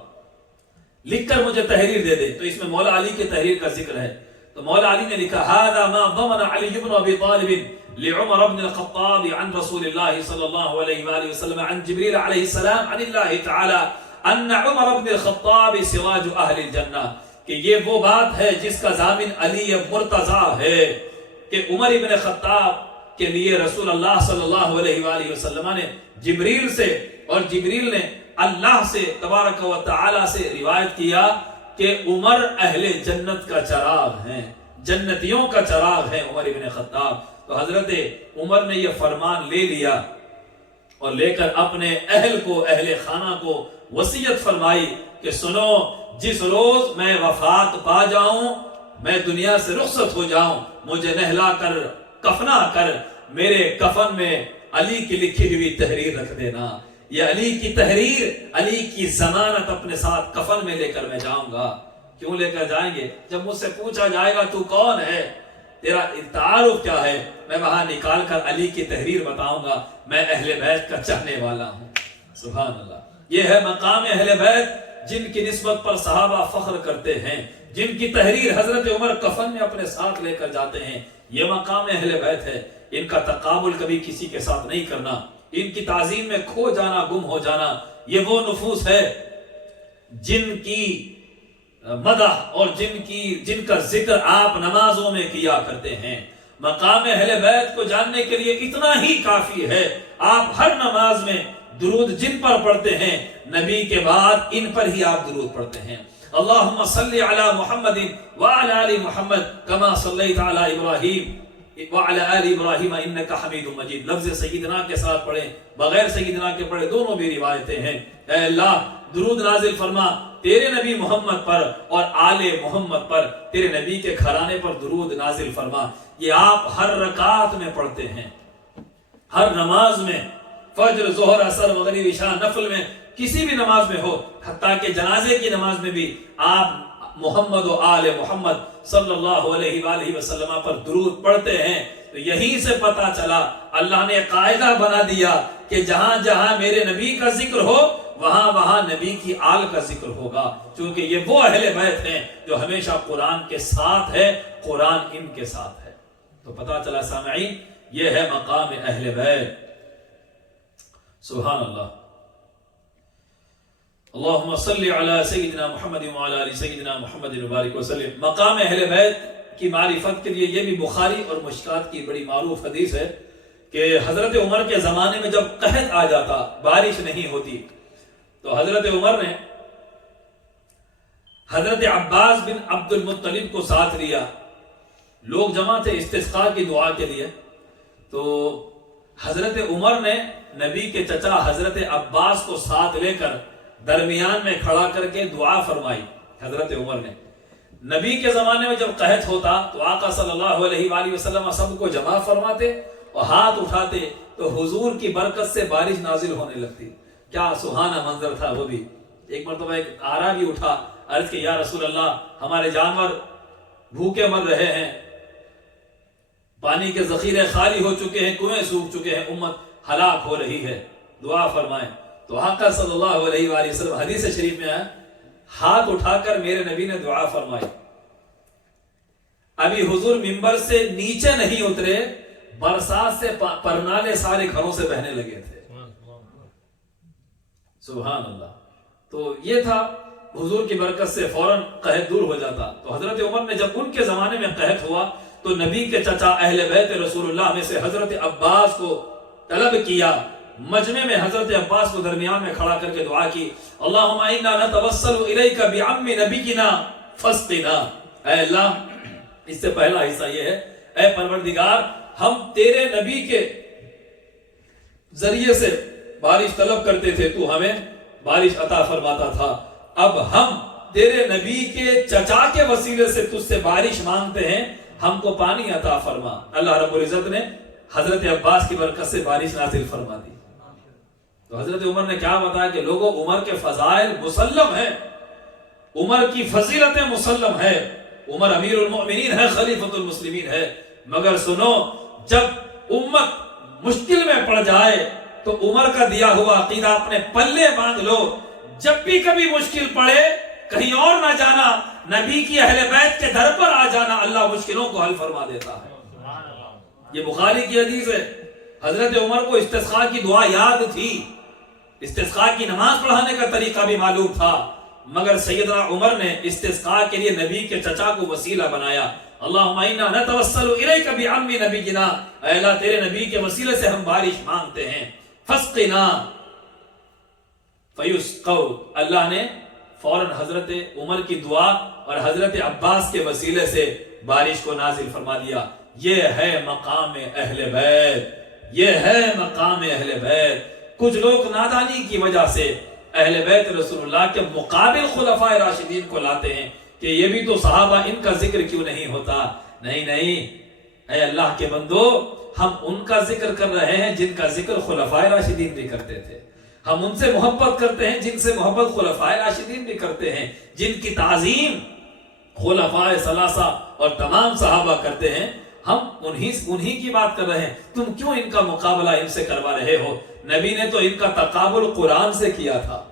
لکھ کر مجھے تحریر دے دے۔ تو اس میں مولا علی کے تحریر کا ذکر ہے۔ تو مولا علی نے لکھا، هذا ما ضمن علی بن ابی طالب لعمر بن الخطاب عن رسول اللہ صلی اللہ علیہ وآلہ وسلم عن جبریل علیہ السلام عن اللہ تعالی ان عمر بن الخطاب سراج اہل الجنہ، کہ یہ وہ بات ہے جس کا ضامن علی مرتضیٰ ہے کہ عمر بن خطاب کے لیے رسول اللہ صلی اللہ علیہ وآلہ وسلم نے جبریل سے، اور جبریل نے اللہ سے تبارک و تعالی سے روایت کیا کہ عمر اہل جنت کا چراغ ہیں، جنتیوں کا چراغ ہے عمر بن خطاب۔ تو حضرت عمر نے یہ فرمان لے لیا اور لے کر اپنے اہل کو، اہل خانہ کو وصیت فرمائی کہ سنو، جس روز میں وفات پا جاؤں، میں دنیا سے رخصت ہو جاؤں، مجھے نہلا کر کفنا کر میرے کفن میں علی کی لکھی ہوئی تحریر رکھ دینا۔ یہ علی کی تحریر، علی کی ضمانت اپنے ساتھ کفن میں لے کر میں جاؤں گا۔ کیوں لے کر جائیں گے؟ جب مجھ سے پوچھا جائے گا تو کون ہے، تیرا تعارف کیا ہے، میں وہاں نکال کر علی کی تحریر بتاؤں گا، میں اہل بیت کا چاہنے والا ہوں۔ سبحان اللہ۔ یہ ہے مقام اہل بیت جن کی نسبت پر صحابہ فخر کرتے ہیں، جن کی تحریر حضرت عمر کفن میں اپنے ساتھ لے کر جاتے ہیں۔ یہ مقام اہل بیت ہے، ان کا تقابل کبھی کسی کے ساتھ نہیں کرنا، ان کی تعظیم میں کھو جانا، گم ہو جانا۔ یہ وہ نفوس ہے جن کی مدح اور جن کا ذکر آپ نمازوں میں کیا کرتے ہیں۔ مقام اہل بیت کو جاننے کے لیے اتنا ہی کافی ہے، آپ ہر نماز میں درود جن پر پڑھتے ہیں، نبی کے بعد ان پر ہی آپ درود پڑھتے ہیں۔ اللہم صلی علی محمد وعلی آل محمد کما صلیت علی ابراہیم وعلی آل ابراہیم انک حمید مجید۔ لفظ سیدنا کے ساتھ پڑھیں، بغیر سیدنا کے پڑھیں، دونوں بھی روایتیں ہیں۔ اے اللہ، درود نازل فرما تیرے نبی محمد پر اور آل محمد پر، تیرے نبی کے گھرانے پر درود نازل فرما۔ یہ آپ ہر رکعت میں پڑھتے ہیں، ہر نماز میں، فجر، ظہر، عصر، مغرب، عشاء، نفل میں، کسی بھی نماز میں ہو، حتیٰ کہ جنازے کی نماز میں بھی آپ محمد و آل محمد صلی اللہ علیہ وآلہ وسلم پر درود پڑھتے ہیں۔ تو یہیں سے پتا چلا، اللہ نے قاعدہ بنا دیا کہ جہاں جہاں میرے نبی کا ذکر ہو، وہاں وہاں نبی کی آل کا ذکر ہوگا، چونکہ یہ وہ اہل بیت ہیں جو ہمیشہ قرآن کے ساتھ ہے، قرآن ان کے ساتھ ہے۔ تو پتا چلا سامعین، یہ ہے مقام اہل بیت۔ سبحان اللہ۔ اللہم صلی علی سیدنا محمد وعلی آل سیدنا محمد وبارک وسلم۔ مقام اہل بیت کی معرفت کے لیے یہ بھی بخاری اور مشکات کی بڑی معروف حدیث ہے کہ حضرت عمر کے زمانے میں جب قحط آ جاتا، بارش نہیں ہوتی، تو حضرت عمر نے حضرت عباس بن عبد المطلب کو ساتھ لیا لوگ جمع تھے استسقاء کی دعا کے لیے. تو حضرت عمر نے نبی کے چچا حضرت عباس کو ساتھ لے کر درمیان میں کھڑا کر کے دعا فرمائی. حضرت عمر نے نبی کے زمانے میں جب قحط ہوتا تو آقا صلی اللہ علیہ وآلہ وسلم سب کو جمع فرماتے اور ہاتھ اٹھاتے تو حضور کی برکت سے بارش نازل ہونے لگتی. کیا سبحانہ منظر تھا وہ بھی. ایک مرتبہ ایک اعرابی اٹھا, عرض کہ یا رسول اللہ, ہمارے جانور بھوکے مر رہے ہیں, پانی کے ذخیرے خالی ہو چکے ہیں, کنویں سوکھ چکے ہیں, امت ہلاک ہو رہی ہے, دعا فرمائیں. تو آقا صلی اللہ علیہ وآلہ وسلم حدیث شریف میں آیا, ہاتھ اٹھا کر میرے نبی نے دعا فرمائی. ابھی حضور منبر سے نیچے نہیں اترے, برسات سے پرنالے سارے گھروں سے بہنے لگے تھے. سبحان اللہ. تو یہ تھا, حضور کی برکت سے فوراً قحط دور ہو جاتا. تو حضرت عمر نے جب ان کے زمانے میں قحط ہوا تو نبی کے چچا اہل بیت رسول اللہ میں سے حضرت عباس کو طلب کیا. مجمع میں حضرت عباس کو درمیان میں کھڑا کر کے دعا کی, اللہم انا نتوسل الیک بعم نبینا فاسقنا. اے اللہ, اس سے پہلا حصہ یہ ہے, اے پروردگار ہم تیرے نبی کے ذریعے سے بارش طلب کرتے تھے, تو ہمیں بارش عطا فرماتا تھا. اب ہم تیرے نبی کے چچا کے وسیلے سے تجھ سے بارش مانگتے ہیں, ہم کو پانی عطا فرما. اللہ رب العزت نے حضرت عباس کی برکت سے بارش نازل فرما دی. تو حضرت عمر نے کیا بتایا کہ لوگوں, عمر کے فضائل مسلم ہیں, عمر کی فضیلتیں مسلم ہے, عمر امیر المؤمنین ہے, خلیفۃ المسلمین ہے, مگر سنو, جب امت مشکل میں پڑ جائے تو عمر کا دیا ہوا عقیدہ اپنے پلے باندھ لو. جب بھی کبھی مشکل پڑے کہیں اور نہ جانا, نبی کی اہل بیت کے در پر آ جانا, اللہ مشکلوں کو حل فرما دیتا ہے. یہ بخاری کی حدیث ہے. حضرت عمر کو استسقاء کی دعا یاد تھی, استسقاء کی نماز پڑھانے کا طریقہ بھی معلوم تھا, مگر سیدنا عمر نے استسقاء کے لیے نبی کے چچا کو وسیلہ بنایا. اللہم انا نتوسل الیک بعم نبینا, اے اللہ تیرے نبی کے وسیلے سے ہم بارش مانگتے ہیں. فاسقنا فیسقوا, اللہ نے فوراً حضرت عمر کی دعا اور حضرت عباس کے وسیلے سے بارش کو نازل فرما دیا. یہ ہے مقام اہل بیت, یہ ہے مقام اہل بیت. کچھ لوگ نادانی کی وجہ سے اہل بیت رسول اللہ کے مقابل خلفائے راشدین کو لاتے ہیں کہ یہ بھی تو صحابہ, ان کا ذکر کیوں نہیں ہوتا. نہیں نہیں, اے اللہ کے بندو, ہم ان کا ذکر کر رہے ہیں جن کا ذکر خلفائے راشدین بھی کرتے تھے. ہم ان سے محبت کرتے ہیں جن سے محبت خلفائے راشدین بھی کرتے ہیں, جن کی تعظیم خلفائے ثلاثہ اور تمام صحابہ کرتے ہیں. ہم انہی کی بات کر رہے ہیں. تم کیوں ان کا مقابلہ ان سے کروا رہے ہو؟ نبی نے تو ان کا تقابل قرآن سے کیا تھا,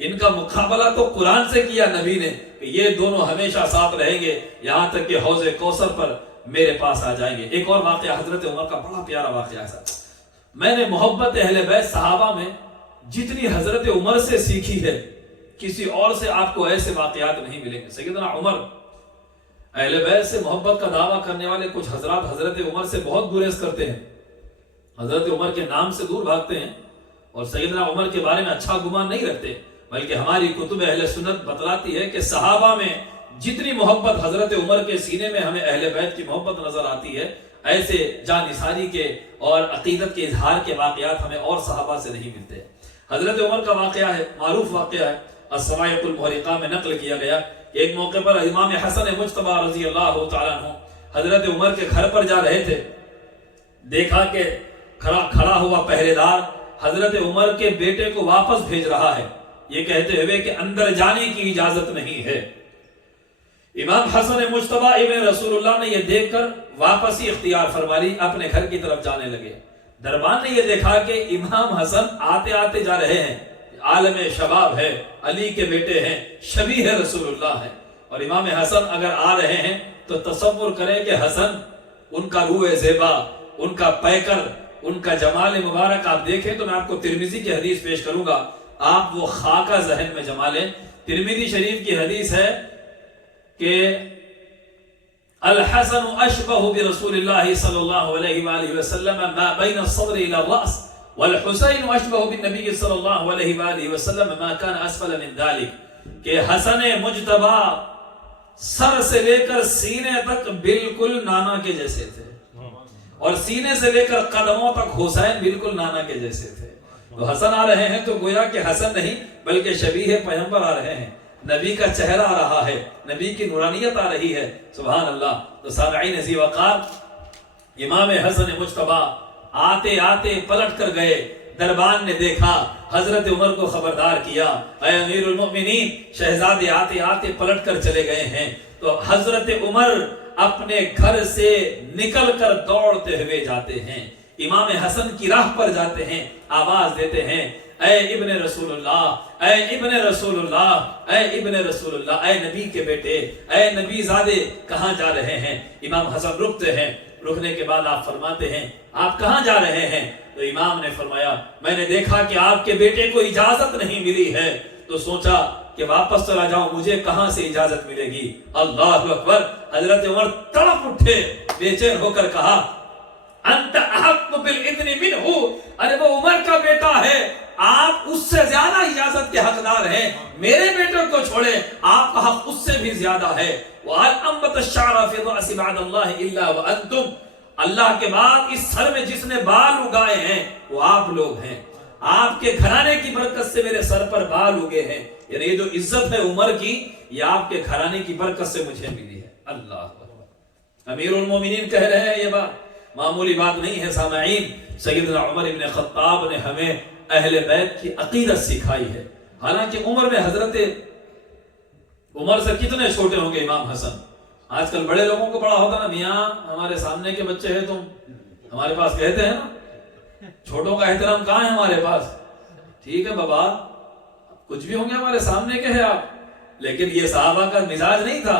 ان کا مقابلہ تو قرآن سے کیا نبی نے کہ یہ دونوں ہمیشہ ساتھ رہیں گے یہاں تک کہ حوض کوثر پر میرے پاس آ جائیں گے. ایک اور واقعہ حضرت عمر کا بڑا پیارا واقعہ ہے. میں نے محبت اہل بیت صحابہ میں جتنی حضرت عمر سے سیکھی ہے, کسی اور سے آپ کو ایسے واقعات نہیں ملیں گے. سیدنا عمر, اہل بیت سے محبت کا دعویٰ کرنے والے کچھ حضرات حضرت عمر سے بہت گریز کرتے ہیں, حضرت عمر کے نام سے دور بھاگتے ہیں اور سیدنا عمر کے بارے میں اچھا گمان نہیں رکھتے. بلکہ ہماری کتب اہل سنت بتلاتی ہے کہ صحابہ میں جتنی محبت حضرت عمر کے سینے میں ہمیں اہل بیت کی محبت نظر آتی ہے, ایسے جان نثاری کے اور عقیدت کے اظہار کے واقعات ہمیں اور صحابہ سے نہیں ملتے. حضرت عمر کا واقعہ ہے, معروف واقعہ ہے, الصواعق المحرقہ میں نقل کیا گیا. ایک موقع پر امام حسن مجتبی رضی اللہ تعالیٰ عنہ حضرت عمر کے گھر پر جا رہے تھے. دیکھا کہ کھڑا ہوا پہرے دار حضرت عمر کے بیٹے کو واپس بھیج رہا ہے, یہ کہتے ہوئے کہ اندر جانے کی اجازت نہیں ہے. امام حسن مجتبی ابن رسول اللہ نے یہ دیکھ کر واپسی اختیار فرما لی, اپنے گھر کی طرف جانے لگے. دربان نے یہ دیکھا کہ امام حسن آتے آتے جا رہے ہیں, عالم شباب ہے, علی کے بیٹے ہیں, شبیہ رسول اللہ ہے, اور امام حسن اگر آ رہے ہیں تو تصور کریں کہ حسن, ان کا روح زیبا, ان کا پیکر, ان کا جمال مبارک آپ دیکھیں تو میں آپ کو ترمذی کی حدیث پیش کروں گا, آپ وہ خاکہ ذہن میں جما لیں. ترمذی شریف کی حدیث ہے کہ الحسن اشبہ برسول اللہ صلی اللہ علیہ وآلہ وسلم ما بین الصدر الى الرأس والحسین اشبہ بالنبی صلی اللہ علیہ وآلہ وسلم ما کان اسفل من ذلك, کہ حسن مجتبی سر سے لے کر سینے تک بالکل نانا کے جیسے تھے، اور سینے سے لے کر قدموں تک حسین بالکل نانا کے جیسے تھے۔ تو حسن آ رہے ہیں تو گویا کہ حسن نہیں بلکہ شبیہ پیغمبر آ رہے ہیں، نبی کا چہرہ آ رہا ہے، نبی کی نورانیت آ رہی ہے، سبحان اللہ۔ تو سامعین ذی وقار، امام حسن مجتبیٰ آتے آتے پلٹ کر گئے، دربان نے دیکھا، حضرت عمر کو خبردار کیا، اے امیر المؤمنین، شہزادے آتے آتے پلٹ کر چلے گئے ہیں۔ تو حضرت عمر اپنے گھر سے نکل کر دوڑتے ہوئے جاتے ہیں، امام حسن کی راہ پر جاتے ہیں، آواز دیتے ہیں، اے ابن رسول اللہ، اے ابن رسول اللہ، اے ابن رسول اللہ، اے نبی کے بیٹے، اے نبی زادے، کہاں جا رہے ہیں؟ امام حسن رکتے ہیں، رکنے کے بعد آپ فرماتے ہیں، آپ کہاں جا رہے ہیں؟ تو امام نے فرمایا، میں نے دیکھا کہ آپ کے بیٹے کو اجازت نہیں ملی ہے، تو سوچا کہ واپس چلا جاؤں، مجھے کہاں سے اجازت ملے گی؟ اللہ اکبر۔ حضرت عمر تڑپ اٹھے، بے چین ہو کر کہا، انت احق بالاذن منہ، ارے وہ عمر کا بیٹا ہے، آپ اس سے زیادہ اجازت کے حقدار ہیں، میرے بیٹے کو چھوڑے، آپ کا حق اس سے بھی زیادہ ہے۔ وَأَنْبَتَ الشَّعْرَ فِي الرَّأْسِ بَعْدَ اللَّهِ إِلَّا وَأَنْتُمْ، اللہ کے بعد اس سر میں جس نے بال اگائے ہیں وہ آپ لوگ ہیں، آپ کے گھرانے کی برکت سے میرے سر پر بال اگے ہیں، یعنی یہ جو عزت ہے عمر کی، یہ آپ کے گھرانے کی برکت سے مجھے ملی ہے۔ اللہ اکبر۔ امیر المومنین کہہ رہے ہیں، یہ بات معمولی بات نہیں ہے سامعین۔ سیدنا عمر بن خطاب نے ہمیں اہل بیت کی عقیدت سکھائی ہے، حالانکہ عمر میں حضرت عمر سے کتنے چھوٹے ہوں گے امام حسن؟ آج کل بڑے لوگوں کو بڑا ہوتا نا، میاں ہمارے سامنے کے بچے ہیں تم، ہمارے پاس کہتے ہیں نا، چھوٹوں کا احترام کہاں ہے ہمارے پاس؟ ٹھیک ہے بابا، کچھ بھی ہوں گے ہمارے سامنے کے ہیں آپ، لیکن یہ صحابہ کا مزاج نہیں تھا،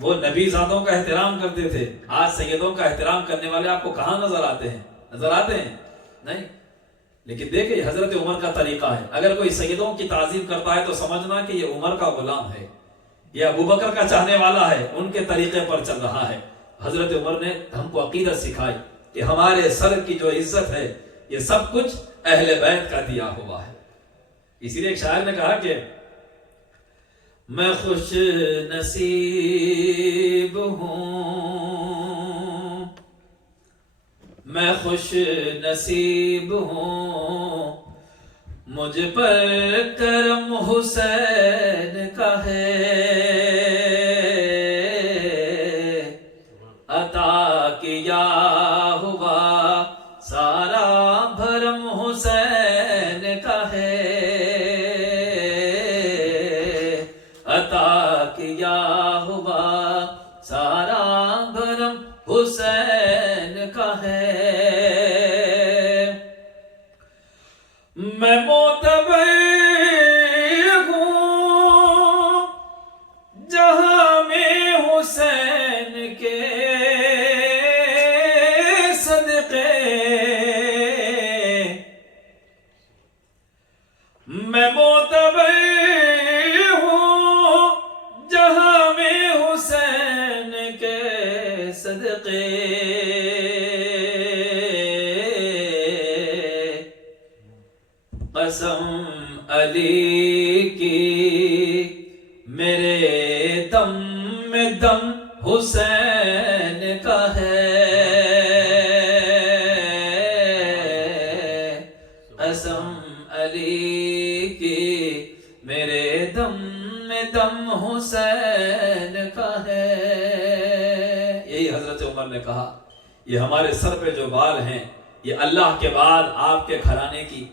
وہ نبی زادوں کا احترام کرتے تھے۔ آج سیدوں کا احترام کرنے والے آپ کو کہاں نظر آتے ہیں؟ نظر آتے ہیں نہیں۔ لیکن دیکھیں حضرت عمر کا طریقہ ہے، اگر کوئی سیدوں کی تعظیم کرتا ہے تو سمجھنا کہ یہ عمر کا غلام ہے، یہ ابو بکر کا چاہنے والا ہے، ان کے طریقے پر چل رہا ہے۔ حضرت عمر نے ہم کو عقیدت سکھائی کہ ہمارے سر کی جو عزت ہے یہ سب کچھ اہل بیت کا دیا ہوا ہے۔ اسی لیے ایک شاعر نے کہا کہ میں خوش نصیب ہوں، میں خوش نصیب ہوں، مجھ پر کرم حسین کا ہے، عطا کیا ہوا سارا بھرم حسین کا ہے، عطا کیا ہوا سارا بھرم حسین کا ہے۔ میں معتبر ہوں جہاں میں حسین کے صدقے، میں معتبر ہوں جہاں میں حسین کے صدقے، قسم علی کی میرے دم میں دم حسین کا ہے، قسم علی کی میرے دم میں دم حسین کا ہے۔ یہی حضرت عمر نے کہا، یہ ہمارے سر پہ جو بال ہیں یہ اللہ کے بعد آپ کے گھرانے کی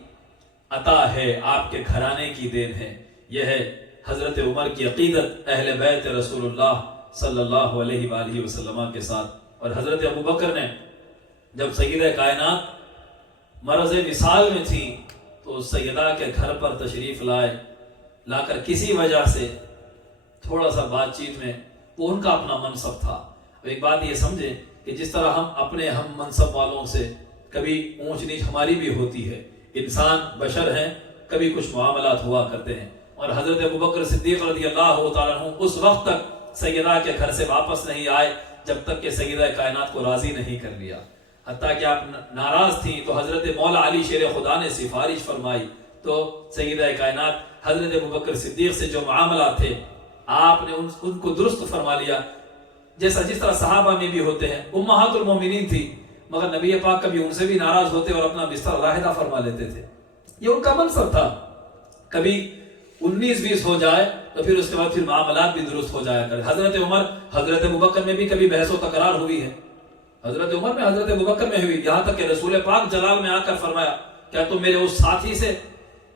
عطا ہے، آپ کے گھرانے کی دین ہے۔ یہ ہے حضرت عمر کی عقیدت اہل بیت رسول اللہ صلی اللہ علیہ وآلہ وسلم کے ساتھ۔ اور حضرت ابو بکر نے جب سیدہ کائنات مرض وصال میں تھی تو سیدہ کے گھر پر تشریف لا کر کسی وجہ سے تھوڑا سا بات چیت میں، وہ ان کا اپنا منصب تھا۔ اب ایک بات یہ سمجھیں کہ جس طرح ہم اپنے ہم منصب والوں سے کبھی اونچ نیچ ہماری بھی ہوتی ہے، انسان بشر ہیں، کبھی کچھ معاملات ہوا کرتے ہیں، اور حضرت ابو بکر صدیق رضی اللہ تعالیٰ عنہ اس وقت تک سیدہ کے گھر سے واپس نہیں آئے جب تک کہ سیدہ کائنات کو راضی نہیں کر لیا۔ حتیٰ کہ آپ ناراض تھیں تو حضرت مولا علی شیر خدا نے سفارش فرمائی، تو سیدہ کائنات حضرت ابو بکر صدیق سے جو معاملات تھے آپ نے ان کو درست فرما لیا، جیسا جس طرح صحابہ میں بھی ہوتے ہیں. امہات المومنین تھی مگر نبی پاک کبھی ان سے بھی ناراض ہوتے اور اپنا بستر علیحدہ فرما لیتے تھے. یہ ان کا منصب تھا. کبھی 19-20 ہو جائے تو پھر اس کے بعد پھر معاملات بھی درست ہو جایا کرے. حضرت عمر حضرت ابوبکر میں بھی کبھی بحث و تکرار ہوئی ہے. حضرت عمر میں حضرت ابوبکر میں ہوئی، یہاں تک کہ رسول پاک جلال میں آ کر فرمایا کیا تم میرے اس ساتھی سے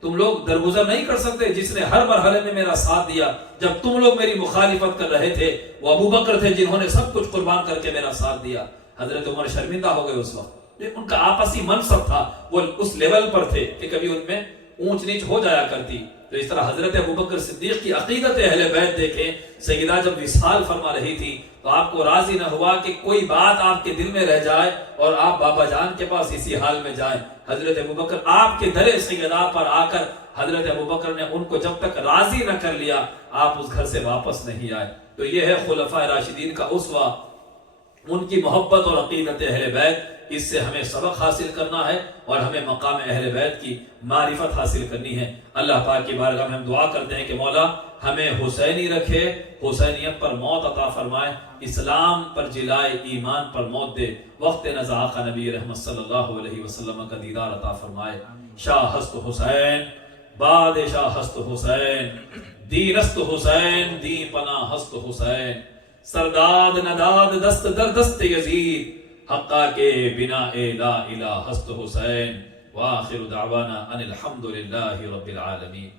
تم لوگ درگزر نہیں کر سکتے جس نے ہر مرحلے میں میرا ساتھ دیا؟ جب تم لوگ میری مخالفت کر رہے تھے وہ ابوبکر تھے جنہوں نے سب کچھ قربان کر کے میرا ساتھ دیا. حضرت عمر شرمندہ ہو گئے اس وقت. ان کا آپسی منصب تھا، وہ اس لیول پر تھے کہ کبھی ان میں اونچ نیچ ہو جایا کرتی. تو اس طرح حضرت ابوبکر صدیق کی عقیدت اہل بیت دیکھیں. سیدہ جب وصال فرما رہی تھی تو آپ کو راضی نہ ہوا کہ کوئی بات آپ کے دل میں رہ جائے اور آپ بابا جان کے پاس اسی حال میں جائیں. حضرت ابوبکر آپ کے در سیدہ پر آ کر حضرت ابوبکر نے ان کو جب تک راضی نہ کر لیا آپ اس گھر سے واپس نہیں آئے. تو یہ ہے خلفائے راشدین کا اسوہ، ان کی محبت اور عقیدت اہل بیت. اس سے ہمیں سبق حاصل کرنا ہے اور ہمیں مقام اہل بیت کی معرفت حاصل کرنی ہے. اللہ پاک کی بارگاہ میں ہم دعا کرتے ہیں کہ مولا ہمیں حسینی رکھے، حسینیت پر موت عطا فرمائے، اسلام پر جلائے، ایمان پر موت دے. وقت نزا آقا نبی رحمت صلی اللہ علیہ وسلم کا دیدار عطا فرمائے. شاہ ہست حسین، بادشاہ ہست حسین، دین است حسین، دین پناہ ہست حسین، سرداد نداد دست در دست یزید، حقا کے بنا لا الہ ہست حسین. وآخر دعوانا ان الحمد للہ رب العالمین.